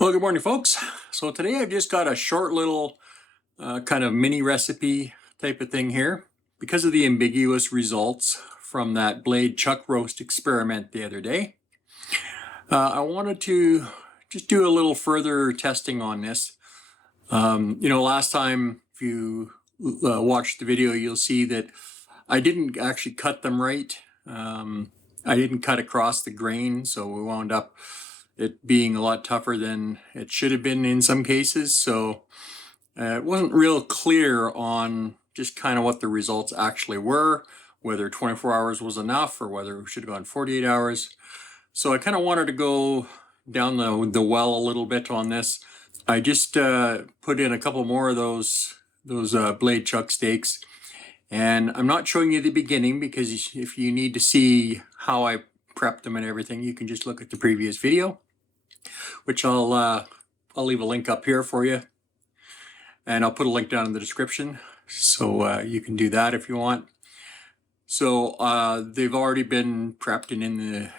Well, good morning, folks. So today I've just got a short little kind of mini recipe type of thing here. Because of the ambiguous results from that blade chuck roast experiment the other day, I wanted to just do a little further testing on this. Last time, if you watched the video, you'll see that I didn't actually cut them right. I didn't cut across the grain, so we wound up it being a lot tougher than it should have been in some cases. So it wasn't real clear on just kind of what the results actually were, whether 24 hours was enough or whether we should have gone 48 hours. So I kind of wanted to go down the well a little bit on this. I just put in a couple more of those blade chuck steaks. And I'm not showing you the beginning because if you need to see how I prepped them and everything, you can just look at the previous video, which I'll leave a link up here for you. And I'll put a link down in the description, so you can do that if you want. So they've already been prepped and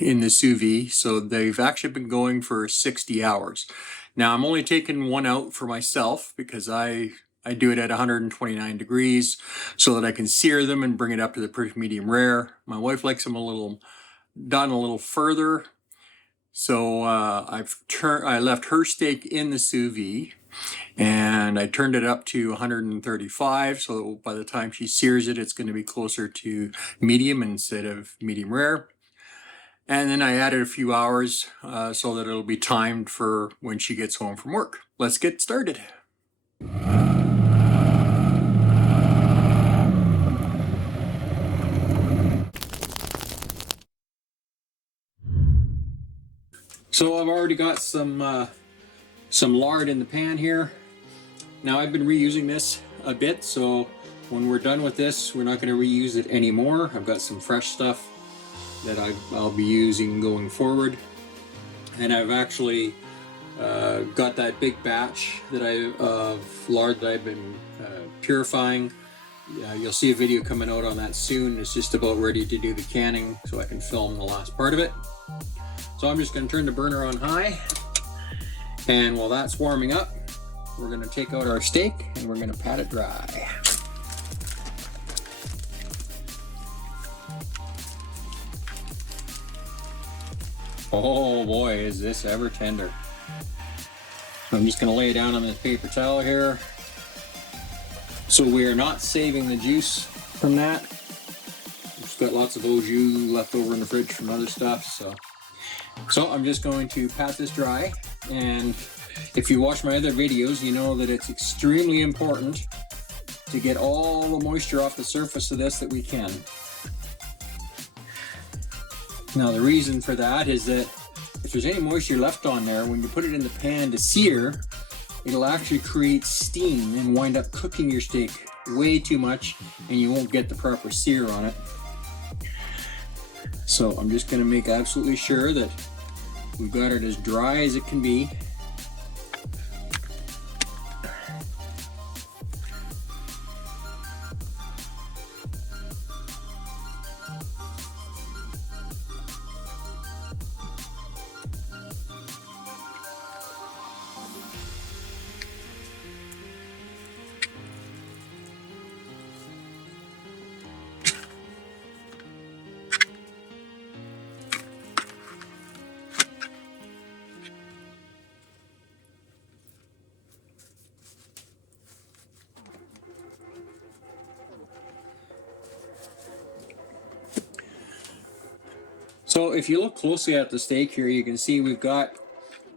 in the sous vide, so they've actually been going for 60 hours. Now I'm only taking one out for myself because I do it at 129 degrees so that I can sear them and bring it up to the perfect medium rare. My wife likes them done a little further. So I left her steak in the sous vide and I turned it up to 135. So by the time she sears it, it's going to be closer to medium instead of medium rare. And then I added a few hours so that it'll be timed for when she gets home from work. Let's get started. So I've already got some lard in the pan here. Now I've been reusing this a bit, so when we're done with this, we're not going to reuse it anymore. I've got some fresh stuff that I'll be using going forward. And I've actually got that big batch of lard that I've been purifying. You'll see a video coming out on that soon. It's just about ready to do the canning so I can film the last part of it. So I'm just going to turn the burner on high, and while that's warming up, we're going to take out our steak and we're going to pat it dry. Oh boy, is this ever tender. So I'm just going to lay it down on this paper towel here. So we are not saving the juice from that. We've got lots of au jus left over in the fridge from other stuff, so I'm just going to pat this dry. And if you watch my other videos, you know that it's extremely important to get all the moisture off the surface of this that we can. Now the reason for that is that if there's any moisture left on there, when you put it in the pan to sear, it'll actually create steam and wind up cooking your steak way too much, and you won't get the proper sear on it. So I'm just going to make absolutely sure that we've got it as dry as it can be. So if you look closely at the steak here, you can see we've got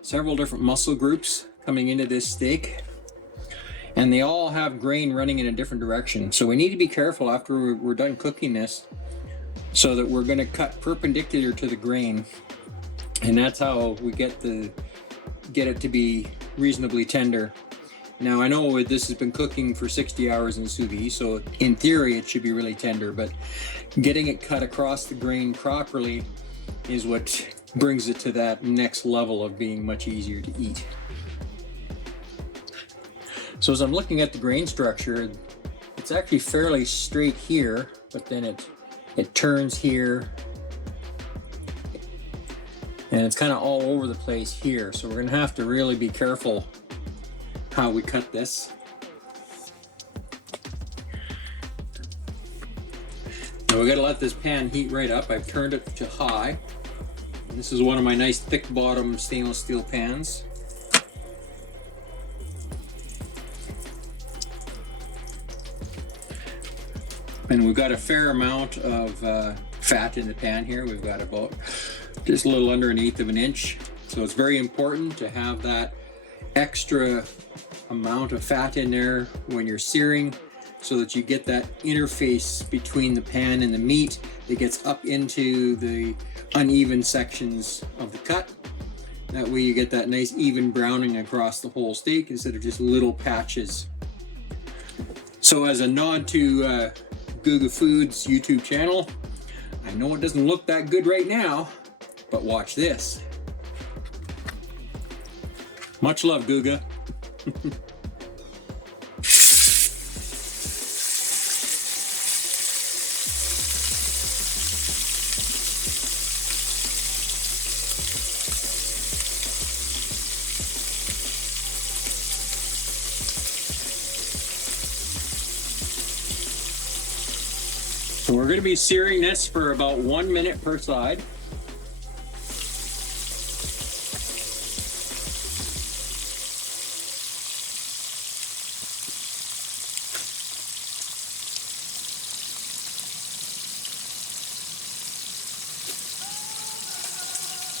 several different muscle groups coming into this steak, and they all have grain running in a different direction. So we need to be careful after we're done cooking this, so that we're going to cut perpendicular to the grain, and that's how we get it to be reasonably tender. Now I know this has been cooking for 60 hours in sous vide, so in theory it should be really tender, but getting it cut across the grain properly is what brings it to that next level of being much easier to eat. So as I'm looking at the grain structure, it's actually fairly straight here, but then it turns here And it's kind of all over the place here, so we're gonna have to really be careful how we cut this. Now we gotta let this pan heat right up. I've turned it to high. And this is one of my nice thick bottom stainless steel pans. And we've got a fair amount of fat in the pan here. We've got about just a little under 1/8 of an inch. So it's very important to have that extra amount of fat in there when you're searing, so that you get that interface between the pan and the meat that gets up into the uneven sections of the cut. That way you get that nice even browning across the whole steak instead of just little patches. So as a nod to Guga Foods YouTube channel, I know it doesn't look that good right now, but watch this. Much love, Guga. So we're going to be searing this for about 1 minute per side.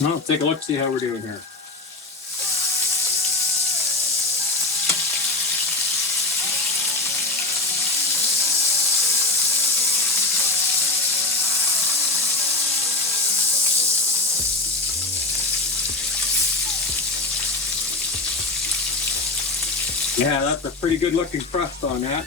Well, take a look, see how we're doing here. Yeah, that's a pretty good looking crust on that.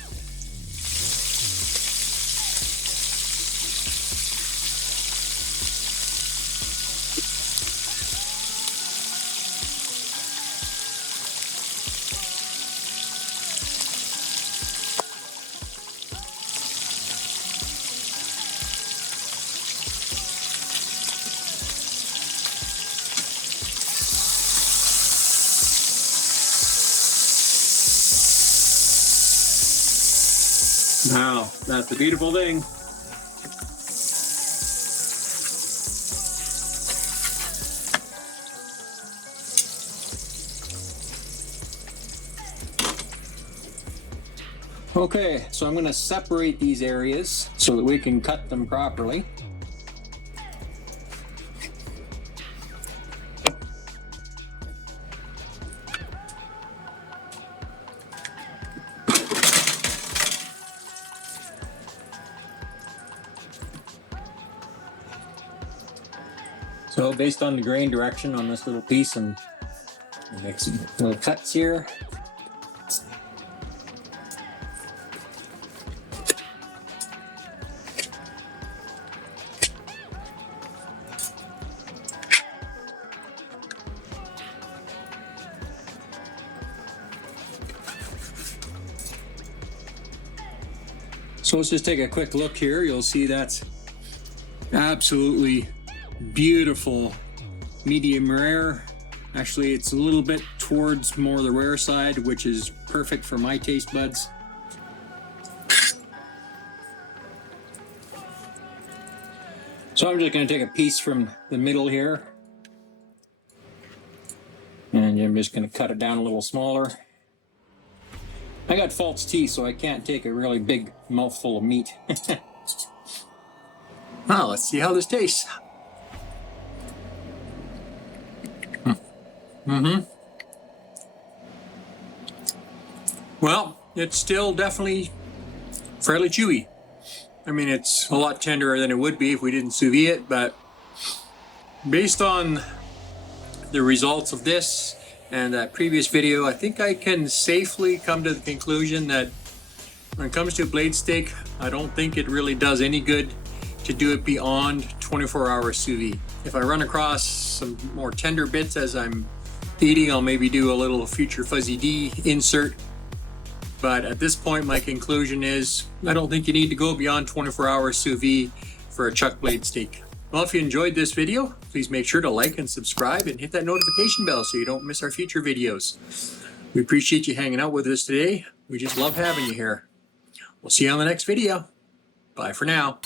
Wow, that's a beautiful thing. Okay, so I'm going to separate these areas so that we can cut them properly. So based on the grain direction on this little piece, and make some little cuts here. So let's just take a quick look here. You'll see that's absolutely beautiful medium rare. Actually, it's a little bit towards more the rare side, which is perfect for my taste buds. So I'm just going to take a piece from the middle here, and I'm just going to cut it down a little smaller. I got false teeth, so I can't take a really big mouthful of meat. Well, let's see how this tastes. Well, it's still definitely fairly chewy. I mean, it's a lot tenderer than it would be if we didn't sous vide it, but based on the results of this and that previous video, I think I can safely come to the conclusion that when it comes to blade steak, I don't think it really does any good to do it beyond 24-hour sous vide. If I run across some more tender bits as I'm eating, I'll maybe do a little future fuzzy D insert. But at this point, my conclusion is I don't think you need to go beyond 24-hour sous vide for a chuck blade steak. Well, if you enjoyed this video, please make sure to like and subscribe and hit that notification bell so you don't miss our future videos. We appreciate you hanging out with us today. We just love having you here. We'll see you on the next video. Bye for now.